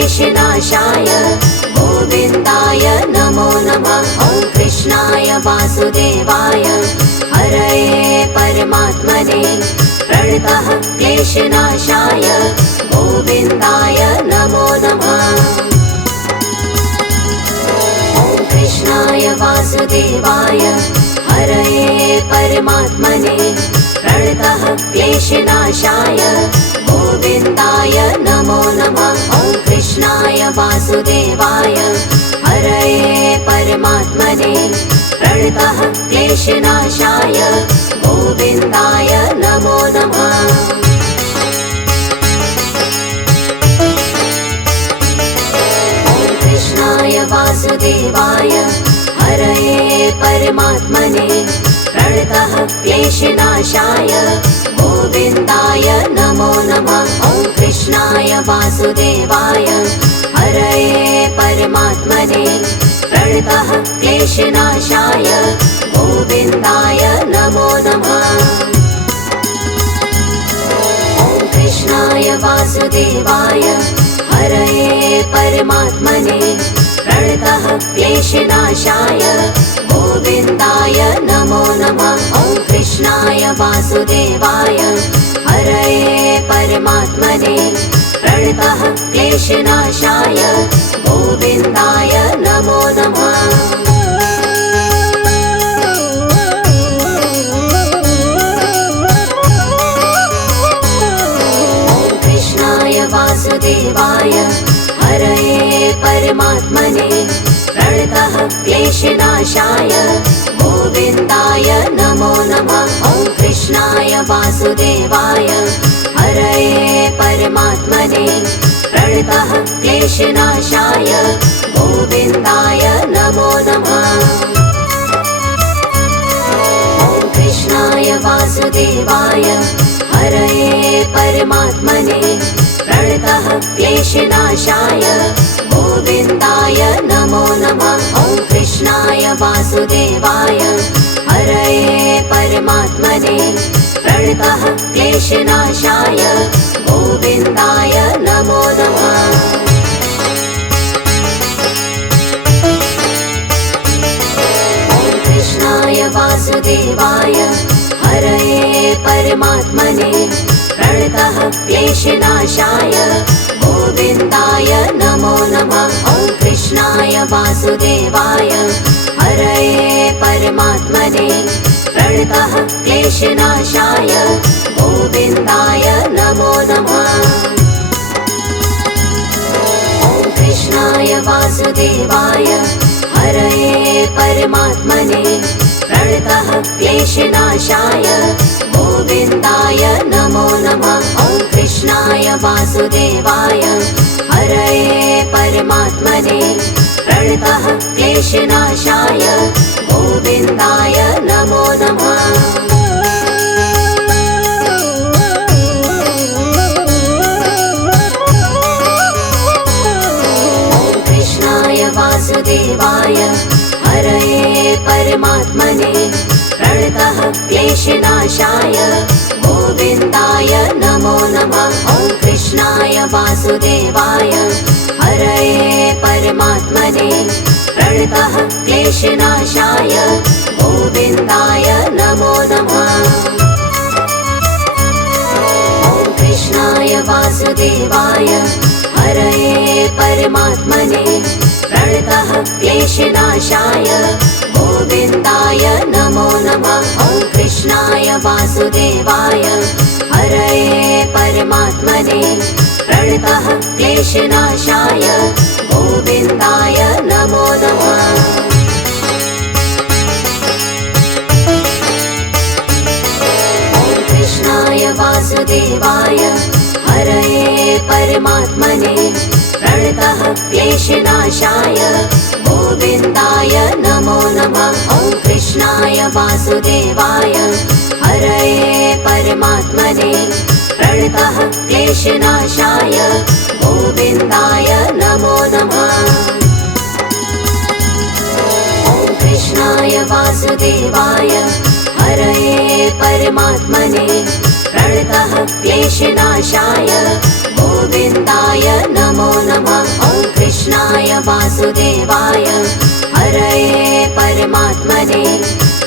क्लेशनाशाय गोविन्दाय नमो नमः। ॐ कृष्णाय वासुदेवाय हरये परमात्मने प्रणतः क्लेशनाशाय गोविन्दाय नमो नमः। ॐ कृष्णाय वासुदेवाय हरये परमात्मने प्रणतः क्लेशनाशाय गोविन्दाय नमो नमः। ॐ कृष्णाय वासुदेवाय हरये परमात्मने प्रणतः क्लेशनाशाय गोविन्दाय नमो नमः। ॐ कृष्णाय वासुदेवाय हरये परमात्मने प्रणतः क्लेशनाशाय गोविन्दाय नमो नमः। ॐ कृष्णाय वासुदेवाय हरये परमात्मने प्रणतः क्लेशनाशाय गोविन्दाय नमो नमः। ॐ कृष्णाय वासुदेवाय हरये परमात्मने प्रणतः क्लेशनाशाय गोविन्दाय नमो नमः। ॐ कृष्णाय वासुदेवाय हरये परमात्मने प्रणतः क्लेशनाशाय गोविन्दाय नमो नमः। ॐ कृष्णाय वासुदेवाय हरये परमात्मने प्रणतः क्लेशनाशाय गोविन्दाय नमो नमः। ॐ कृष्णाय वासुदेवाय हरये परमात्मने प्रणतः क्लेशनाशाय गोविन्दाय नमो नमः। ॐ कृष्णाय वासुदेवाय हरये परमात्मने प्रणतः क्लेशनाशाय गोविन्दाय नमो नमः। ॐ कृष्णाय वासुदेवाय हरये परमात्मने प्रणतः क्लेशनाशाय गोविन्दाय नमो नमः। ॐ कृष्णाय वासुदेवाय हरये परमात्मने प्रणतः क्लेशनाशाय गोविन्दाय नमो नमः। ॐ कृष्णाय वासुदेवाय हरये परमात्मने प्रणतः क्लेशनाशाय गोविन्दाय नमो नमः। ॐ कृष्णाय वासुदेवाय हरये परमात्मने प्रणतः क्लेशनाशाय गोविन्दाय नमो नमः। ॐ कृष्णाय वासुदेवाय हरये परमात्मने प्रणतः क्लेशनाशाय गोविन्दाय नमो नमः। ॐ कृष्णाय वासुदेवाय हरये परमात्मने प्रणतः क्लेशनाशाय गोविन्दाय नमो नमः। ॐ कृष्णाय वासुदेवाय हरये परमात्मने प्रणतः क्लेशनाशाय गोविन्दाय नमो नमः। ॐ कृष्णाय वासुदेवाय हरये परमात्मने प्रणतः क्लेशनाशाय गोविन्दाय नमो नमः। ॐ कृष्णाय वासुदेवाय हरये परमात्मने प्रणतः क्लेशनाशाय गोविन्दाय नमो नमः। ॐ कृष्णाय वासुदेवाय हरये परमात्मने प्रणतः क्लेशनाशाय गोविन्दाय नमो नमः। ॐ कृष्णाय वासुदेवाय हरये परमात्मने प्रणतः क्लेशनाशाय गोविन्दाय नमो नमः। ॐ कृष्णाय वासुदेवाय हरये परमात्मने प्रणतः क्लेशनाशाय गोविन्दाय नमो नमः। वासुदेवाय हरये परमात्मने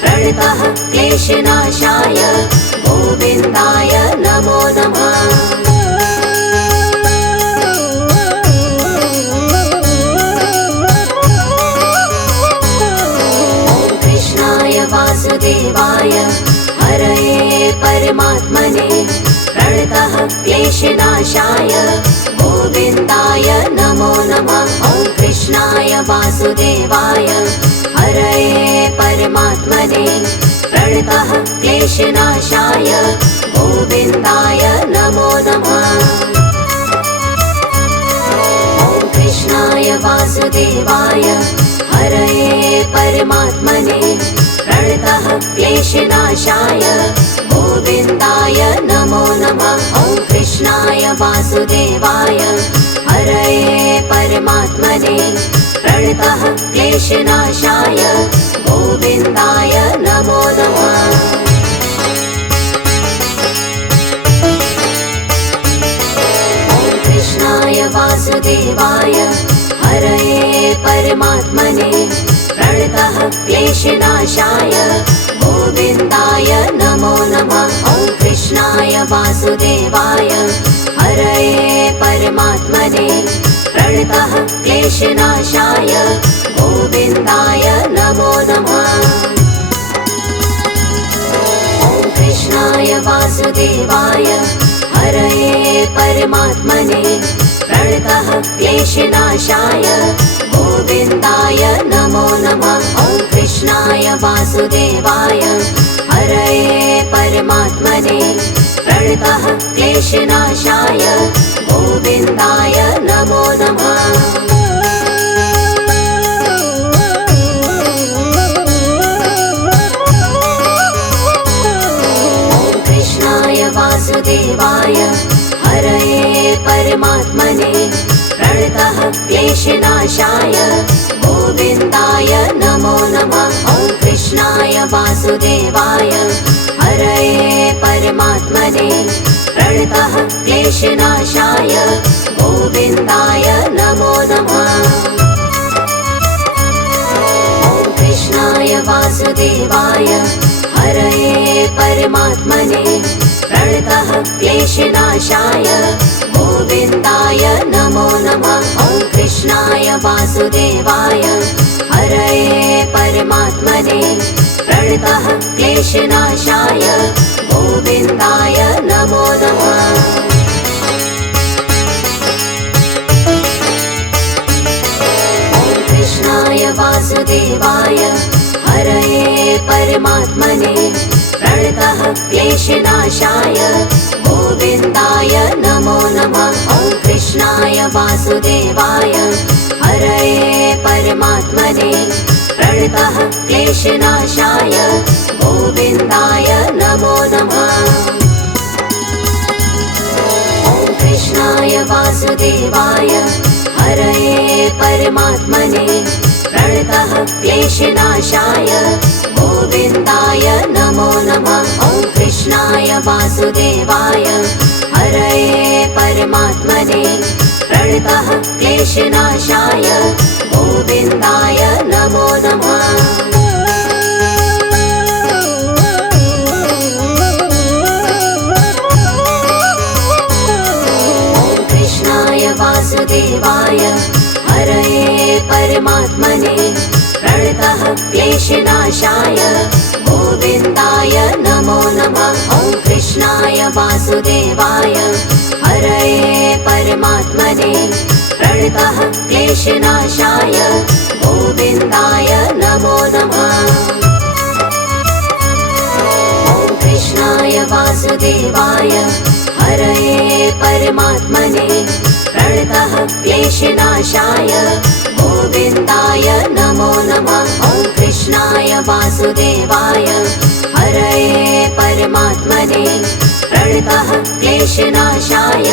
प्रणतः क्लेशनाशाय गोविन्दाय नमो नमः। वासुदेवाय हरये परमात्मने प्रणतः क्लेशनाशाय गोविन्दाय नमो नमः। ॐ कृष्णाय वासुदेवाय हरये परमात्मने प्रणतः क्लेशनाशाय गोविन्दाय नमो नमः। ॐ कृष्णाय वासुदेवाय हरये परमात्मने प्रणतः क्लेशनाशाय गोविन्दाय नमो नमः। ॐ कृष्णाय वासुदेवाय हरये परमात्मने प्रणतः क्लेशनाशाय गोविन्दाय नमो नमः। ॐ कृष्णाय वासुदेवाय हरये परमात्मने प्रणतः क्लेशनाशाय गोविन्दाय नमो नमः। ॐ कृष्णाय वासुदेवाय हरये परमात्मने प्रणतः क्लेशनाशाय गोविन्दाय नमो नमः। ॐ कृष्णाय वासुदेवाय हरये परमात्मने प्रणतः क्लेशनाशाय गोविन्दाय नमो नमः। ॐ कृष्णाय वासुदेवाय हरये परमात्मने प्रणतः क्लेशनाशाय गोविन्दाय नमो नमः। ॐ कृष्णाय वासुदेवाय हरये परमात्मने प्रणतः क्लेशनाशाय गोविन्दाय नमो नमः। ॐ कृष्णाय वासुदेवाय हरये परमात्मने प्रणतः क्लेशनाशाय गोविन्दाय नमो नमः। ॐ कृष्णाय वासुदेवाय हरये परमात्मने प्रणतः क्लेशनाशाय गोविन्दाय नमो नमः। ॐ कृष्णाय वासुदेवाय हरये परमात्मने प्रणतः क्लेशनाशाय गोविन्दाय नमो नमः। ॐ कृष्णाय वासुदेवाय हरये परमात्मने प्रणतः क्लेशनाशाय गोविन्दाय नमो नमः। ॐ कृष्णाय वासुदेवाय हरये परमात्मने प्रणतः क्लेशनाशाय गोविन्दाय नमो नमः। ॐ कृष्णाय वासुदेवाय हरये परमात्मने प्रणतः क्लेशनाशाय गोविन्दाय नमो नमः। ॐ कृष्णाय वासुदेवाय हरये परमात्मने प्रणतः क्लेशनाशाय गोविन्दाय नमो नमः। ॐ कृष्णाय वासुदेवाय हरये परमात्मने प्रणतः क्लेशनाशाय गोविन्दाय नमो नमः। ॐ कृष्णाय वासुदेवाय हरये परमात्मने प्रणतः क्लेशनाशाय गोविन्दाय नमो नमः। ॐ कृष्णाय वासुदेवाय हरये परमात्मने प्रणतः क्लेशनाशाय गोविन्दाय नमो नमः। ॐ कृष्णाय वासुदेवाय हरये परमात्मने प्रणतः क्लेशनाशाय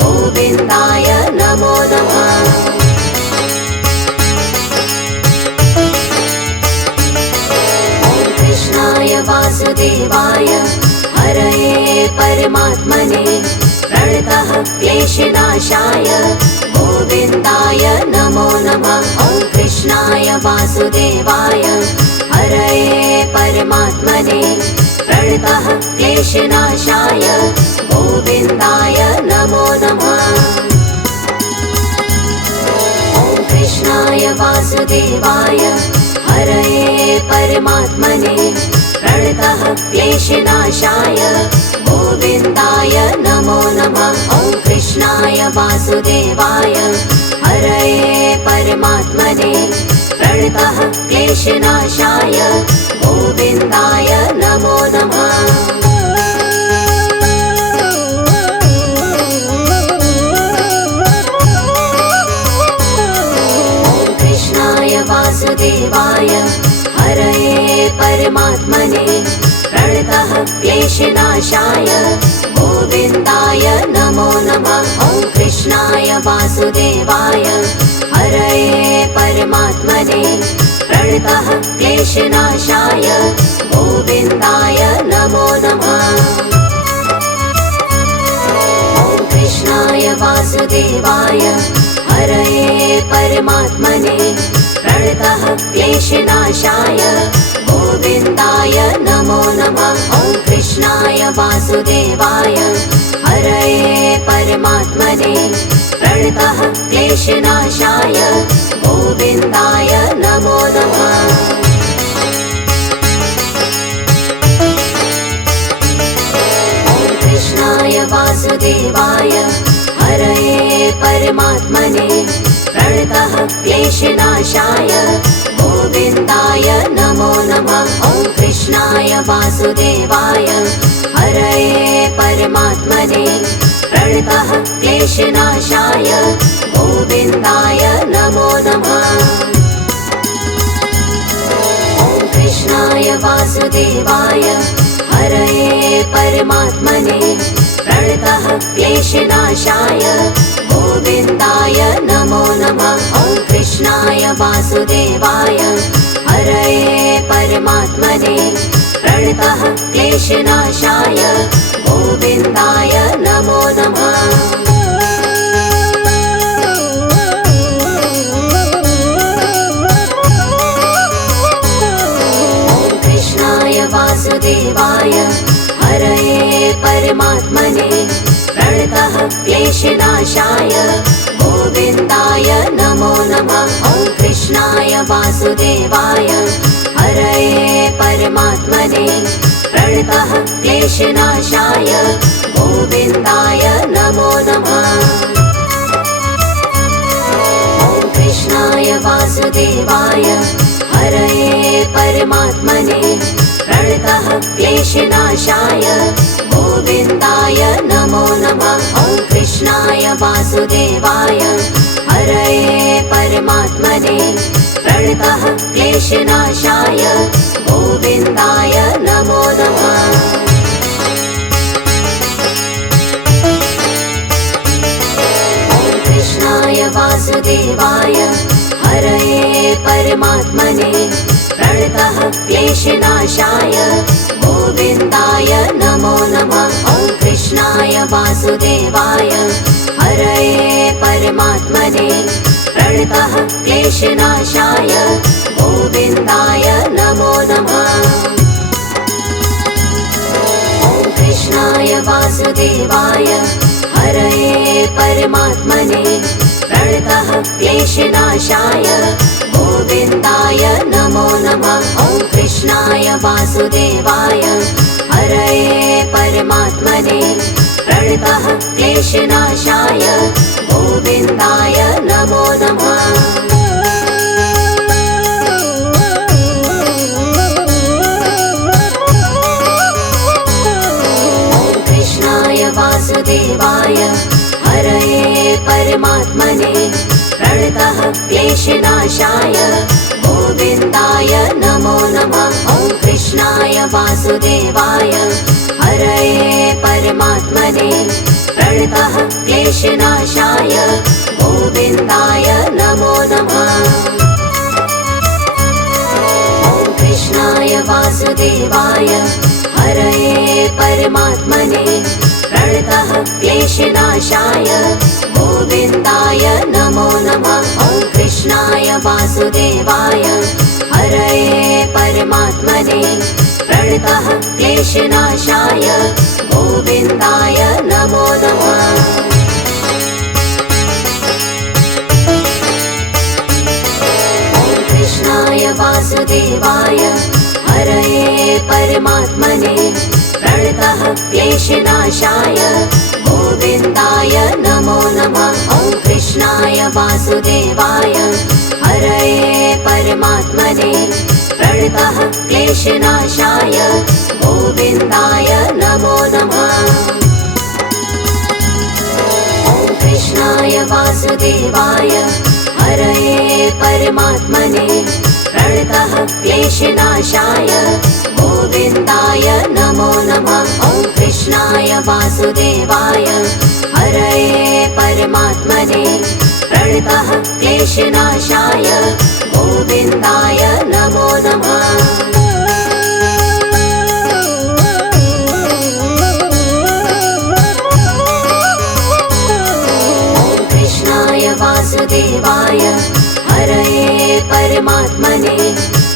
गोविन्दाय नमो नमः। ॐ कृष्णाय वासुदेवाय हरये परमात्मने प्रणतः क्लेशनाशाय गोविन्दाय नमो नमः। ॐ वासुदेवाय हरये परमात्मने प्रणतः क्लेशनाशाय गोविन्दाय नमो नमः। ॐ कृष्णाय वासुदेवाय हरये परमात्मने प्रणतः क्लेशनाशाय गोविन्दाय नमो नमः। ॐ कृष्णाय वासुदेवाय हरये परमात्मने प्रणतः क्लेशनाशाय गोविन्दाय नमो नमः। ॐ कृष्णाय वासुदेवाय हरये परमात्मने प्रणतः क्लेशनाशाय गोविन्दाय नमो नमः। ॐ कृष्णाय वासुदेवाय हरये परमात्मने प्रणतः क्लेशनाशाय गोविन्दाय नमो नमः। ॐ कृष्णाय वासुदेवाय हरये परमात्मने प्रणतः क्लेशनाशाय गोविन्दाय नमो नमः। ॐ कृष्णाय वासुदेवाय हरये परमात्मने प्रणतः क्लेशनाशाय गोविन्दाय नमो नमः। ॐ कृष्णाय वासुदेवाय हरये परमात्मने प्रणतः क्लेशनाशाय गोविन्दाय नमो नमः। ॐ कृष्णाय वासुदेवाय हरये परमात्मने प्रणतः क्लेशनाशाय गोविन्दाय नमो नमः। ॐ कृष्णाय वासुदेवाय हरये परमात्मने प्रणतः क्लेशनाशाय गोविन्दाय नमो नमः। ॐ कृष्णाय वासुदेवाय हरये परमात्मने प्रणतः क्लेशनाशाय गोविन्दाय नमो नमः। ॐ कृष्णाय वासुदेवाय हरये परमात्मने प्रणतः क्लेशनाशाय गोविन्दाय नमो नमः। ॐ कृष्णाय वासुदेवाय हरये परमात्मने प्रणतः क्लेशनाशाय गोविन्दाय नमो नमः। ॐ कृष्णाय वासुदेवाय हरये परमात्मने प्रणतः क्लेशनाशाय गोविन्दाय नमो नमः। ॐ कृष्णाय वासुदेवाय हरये परमात्मने प्रणतः क्लेशनाशाय गोविन्दाय नमो नमः। ॐ कृष्णाय वासुदेवाय हरये परमात्मने प्रणतः क्लेशनाशाय गोविन्दाय नमो नमः। ॐ कृष्णाय वासुदेवाय हरये परमात्मने प्रणतः क्लेशनाशाय गोविन्दाय नमो नमः। ॐ कृष्णाय वासुदेवाय हरये परमात्मने प्रणतः क्लेशनाशाय गोविन्दाय नमो नमः। ॐ कृष्णाय वासुदेवाय हरये परमात्मने प्रणतः क्लेशनाशाय गोविन्दाय नमो नमः। ॐ कृष्णाय वासुदेवाय हरये परमात्मने प्रणतः क्लेशनाशाय गोविन्दाय नमो नमः। ॐ कृष्णाय वासुदेवाय हरये परमात्मने प्रणतः क्लेशनाशाय गोविन्दाय नमो नमः। ॐ कृष्णाय वासुदेवाय हरये परमात्मने प्रणतः क्लेशनाशाय गोविन्दाय नमो नमः। ॐ कृष्णाय वासुदेवाय वासुदेवाय हरये परमात्मने प्रणतः क्लेशनाशाय गोविन्दाय नमो नमः। कृष्णाय वासुदेवाय हरये परमात्मने प्रणतः क्लेशनाशाय गोविन्दाय नमो नमः। ॐ कृष्णाय वासुदेवाय हरये परमात्मने प्रणतः क्लेशनाशाय गोविन्दाय नमो नमः। ॐ कृष्णाय वासुदेवाय हरये परमात्मने प्रणतः क्लेशनाशाय गोविन्दाय नमो नमः। ॐ कृष्णाय वासुदेवाय हरये परमात्मने प्रणतः क्लेशनाशाय गोविन्दाय नमो नमः। वासुदेवाय हरये परमात्मने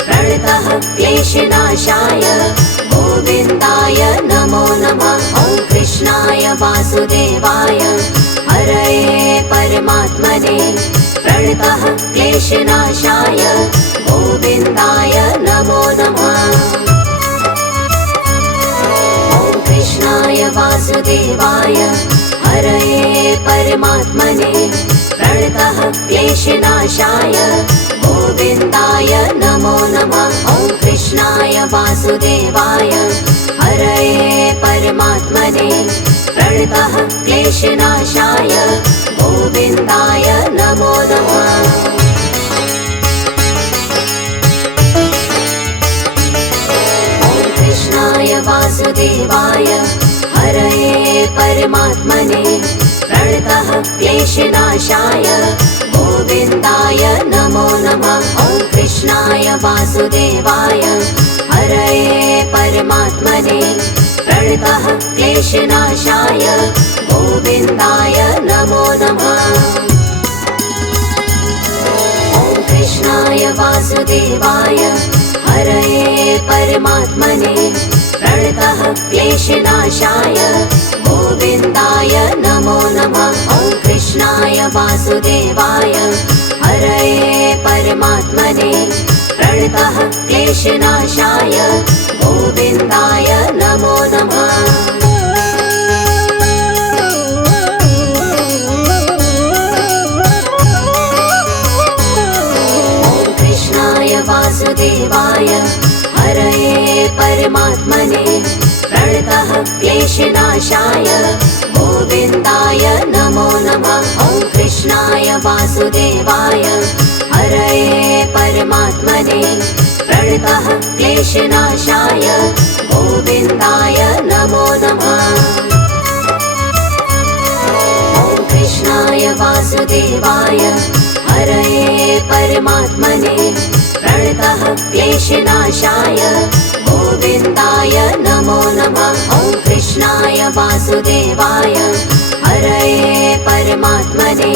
प्रणतः क्लेशनाशाय गोविन्दाय नमो नमः। ॐ कृष्णाय वासुदेवाय हरये परमात्मने प्रणतः क्लेशनाशाय गोविन्दाय नमो नमः। ॐ कृष्णाय वासुदेवाय हरये परमात्मने प्रणतः क्लेशनाशाय गोविन्दाय नमो नमः। ॐ कृष्णाय वासुदेवाय हरये परमात्मने प्रणतः क्लेशनाशाय गोविन्दाय नमो नमः। ॐ कृष्णाय वासुदेवाय हरये परमात्मने प्रणतः क्लेशनाशाय गोविन्दाय नमो नमः। ॐ कृष्णाय वासुदेवाय हरये परमात्मने प्रणतः क्लेशनाशाय गोविन्दाय नमो नमः। ॐ कृष्णाय वासुदेवाय हरये परमात्मने प्रणतः क्लेशनाशाय गोविन्दाय नमो नमः। ॐ कृष्णाय वासुदेवाय हरये परमात्मने प्रणतः क्लेशनाशाय गोविन्दाय नमो नमः। ॐ कृष्णाय वासुदेवाय हरये परमात्मने प्रणतः क्लेशनाशाय गोविन्दाय नमो नमः। ॐ कृष्णाय वासुदेवाय हरये परमात्मने प्रणतः क्लेशनाशाय गोविन्दाय नमो नमः। ॐ कृष्णाय वासुदेवाय हरये परमात्मने प्रणतः क्लेशनाशाय गोविन्दाय नमो नमः। ॐ कृष्णाय वासुदेवाय हरये परमात्मने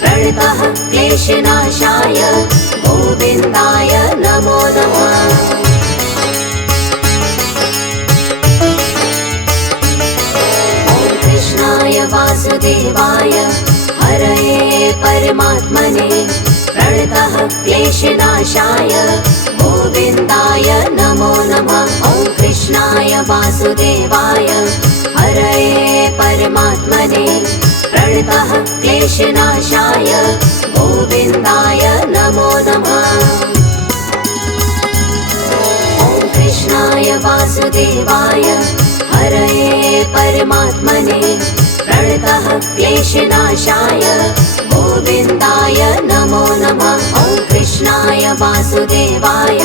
प्रणतः क्लेशनाशाय गोविन्दाय नमो नमः। ॐ कृष्णाय वासुदेवाय हरये परमात्मने प्रणतः क्लेशनाशाय गोविन्दाय नमो नमः। ॐ कृष्णाय वासुदेवाय हरये परमात्मने प्रणतः क्लेशनाशाय गोविन्दाय नमो नमः। ॐ कृष्णाय वासुदेवाय हरये परमात्मने प्रणतः क्लेशनाशाय गोविन्दाय नमो नमः। ॐ कृष्णाय वासुदेवाय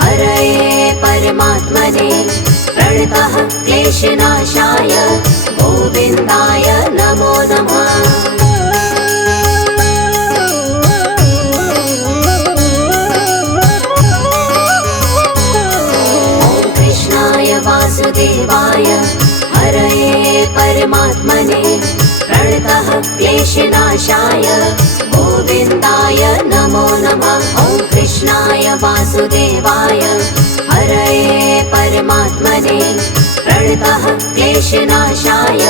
हरये परमात्मने प्रणतः क्लेशनाशाय गोविन्दाय नमो नमः। ॐ कृष्णाय वासुदेवाय हरये परमात्मने प्रणतः क्लेश क्लेशनाशाय गोविन्दाय नमो नमः। ॐ कृष्णाय वासुदेवाय हरये परमात्मने प्रणतः क्लेशनाशाय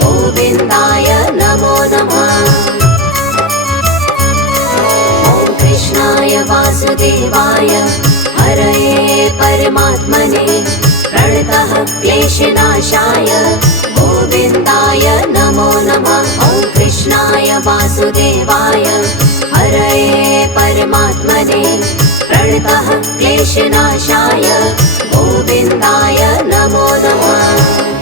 गोविन्दाय नमो नमः। ॐ कृष्णाय वासुदेवाय हरये परमात्मने प्रणतः क्लेशनाशाय गोविन्दाय नमो नमः। ॐ कृष्णाय वासुदेवाय हरये परमात्मने प्रणतः क्लेशनाशाय गोविन्दाय नमो नमः।